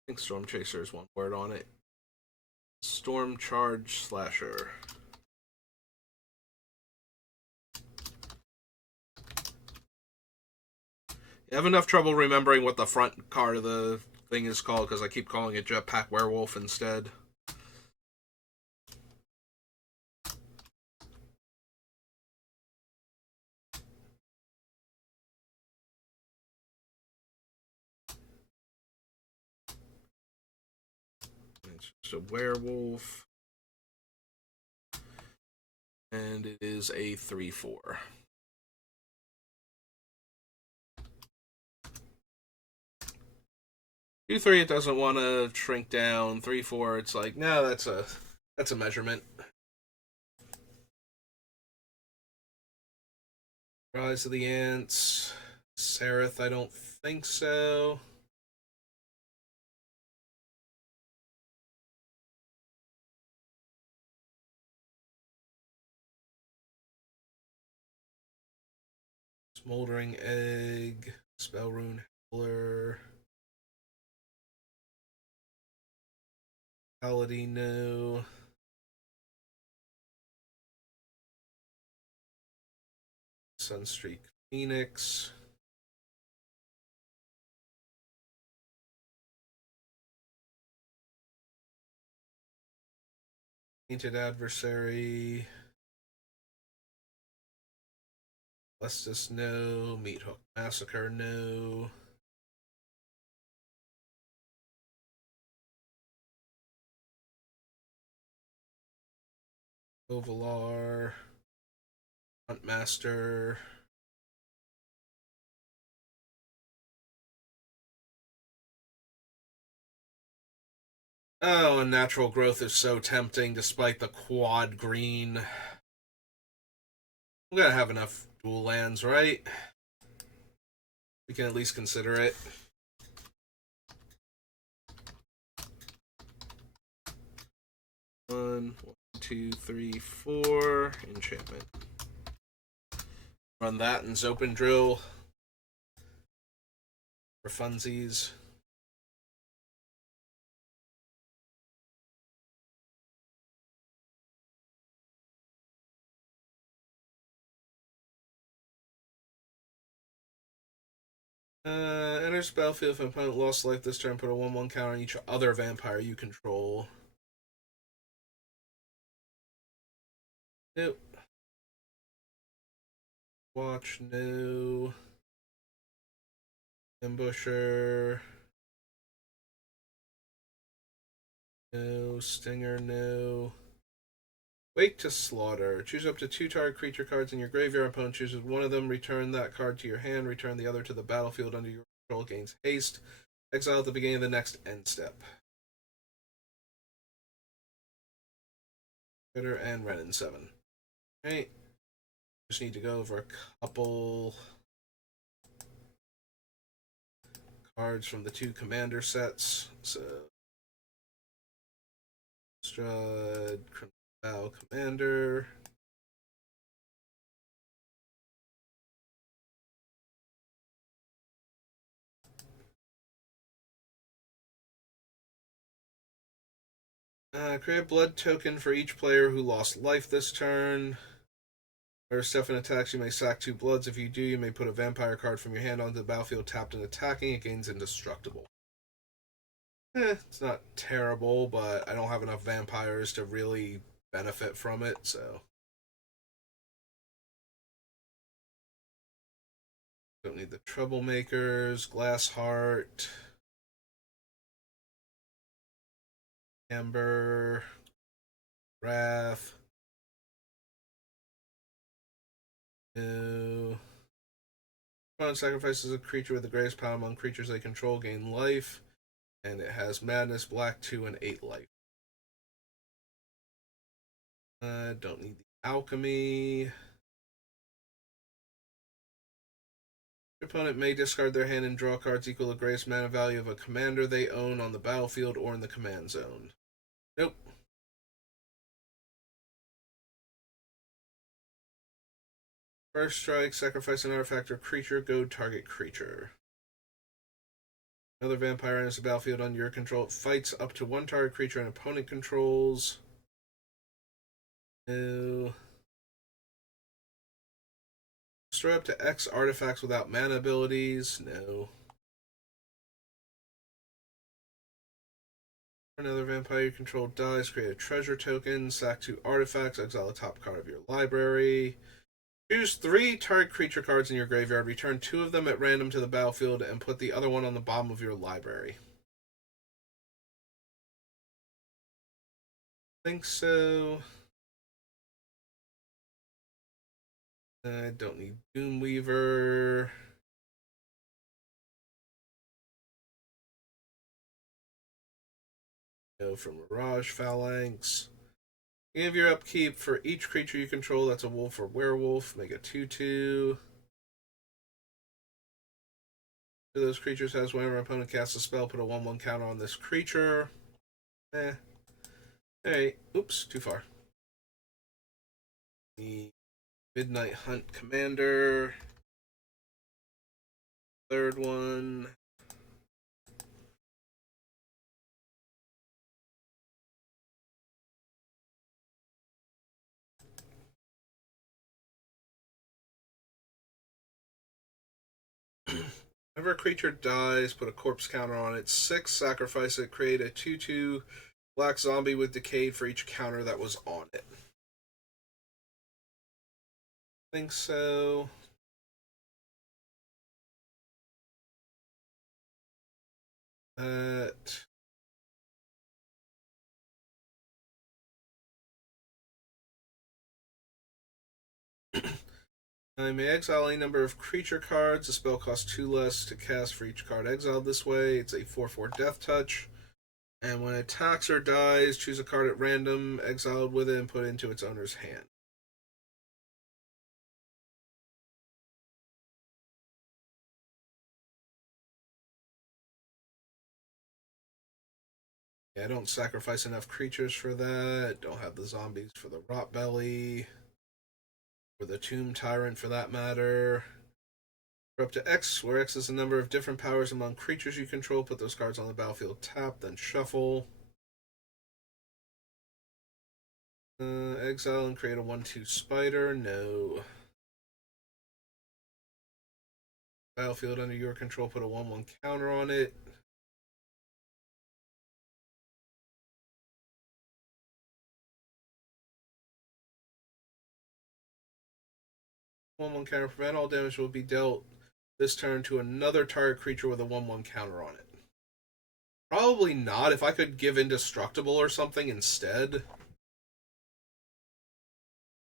think Storm Chaser is one word on it. Storm Charge Slasher. I have enough trouble remembering what the front card of the thing is called because I keep calling it Jetpack Werewolf instead. It's just a werewolf. And it is a 3/4. 2/3, it doesn't want to shrink down. 3/4, it's like, no, that's a measurement. Rise of the Ants. Seraph, I don't think so. Smoldering Egg. Spellrune Howler. Paladino. Sunstreak Phoenix. Painted Adversary. Lestus, no. Meathook Massacre, no. Ovalar. Huntmaster. Oh, and natural growth is so tempting despite the quad green. I'm gonna have enough dual lands, right? We can at least consider it. One, two, three, four. Enchantment. Run that and Zopen Drill for funsies. Enters battlefield if an opponent lost life this turn, put a 1/1 counter on each other vampire you control. Nope. Watch, no. Ambusher. No. Stinger, no. Wake to Slaughter. Choose up to 2 target creature cards in your graveyard. Opponent chooses one of them. Return that card to your hand. Return the other to the battlefield under your control. Gains haste. Exile at the beginning of the next end step. Critter and Renin 7. Alright. Just need to go over a couple cards from the 2 commander sets. So, Strud, Bow Commander. Create a blood token for each player who lost life this turn. Whenever Stefan attacks, you may sack 2 bloods. If you do, you may put a vampire card from your hand onto the battlefield tapped and attacking. It gains indestructible. It's not terrible, but I don't have enough vampires to really benefit from it, so. Don't need the Troublemakers, Glassheart, Amber, Wrath. No. Opponent sacrifices a creature with the greatest power among creatures they control, gain life. And it has Madness, Black 2, and 8 life. Don't need the Alchemy. Your opponent may discard their hand and draw cards equal to the greatest mana value of a commander they own on the battlefield or in the command zone. Nope. First strike, sacrifice an artifact or creature, go target creature. Another vampire enters the battlefield under your control. It fights up to 1 target creature an opponent controls. No. Destroy up to X artifacts without mana abilities. No. Another vampire you control dies. Create a treasure token. Sack 2 artifacts. Exile the top card of your library. Choose 3 target creature cards in your graveyard. Return 2 of them at random to the battlefield and put the other one on the bottom of your library. I think so. I don't need Doomweaver. Go for Mirage Phalanx. Give your upkeep for each creature you control that's a wolf or werewolf. Make a 2/2. Those creatures has whenever an opponent casts a spell, put a 1/1 counter on this creature. Alright. Oops, too far. The Midnight Hunt Commander. Third one. Whenever a creature dies, put a corpse counter on it. 6, sacrifice it. Create a 2/2 black zombie with decayed for each counter that was on it. I think so. I may exile any number of creature cards. The spell costs 2 less to cast for each card exiled this way. It's a 4/4 Death Touch. And when it attacks or dies, choose a card at random, exiled with it, and put it into its owner's hand. Yeah, I don't sacrifice enough creatures for that. Don't have the zombies for the Rotbelly. Or the Tomb Tyrant for that matter. For up to X, where X is the number of different powers among creatures you control, put those cards on the battlefield tap, then shuffle. Exile and create a 1/2 spider. No. Battlefield under your control, put a 1/1 counter on it. 1/1 counter, prevent all damage will be dealt this turn to another target creature with a 1/1 counter on it. Probably not. If I could give indestructible or something instead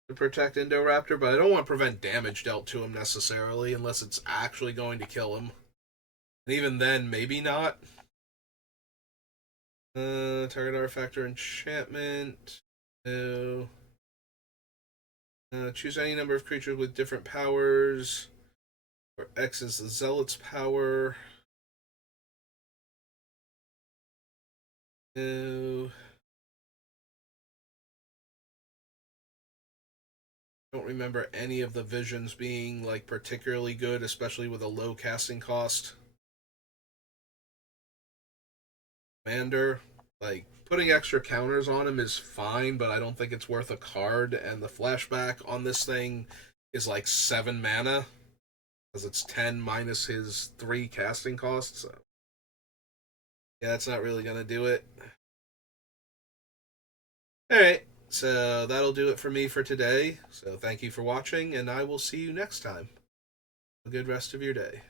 to protect Indoraptor, but I don't want to prevent damage dealt to him necessarily unless it's actually going to kill him. And even then, maybe not. Target artifact or enchantment. No. Choose any number of creatures with different powers. Where X is the Zealot's power. No. Don't remember any of the visions being like particularly good, especially with a low casting cost. Commander, like putting extra counters on him is fine, but I don't think it's worth a card. And the flashback on this thing is like 7 mana because it's 10 minus his 3 casting costs. So yeah, that's not really gonna do it. All right, so that'll do it for me for today. So thank you for watching, and I will see you next time. Have a good rest of your day.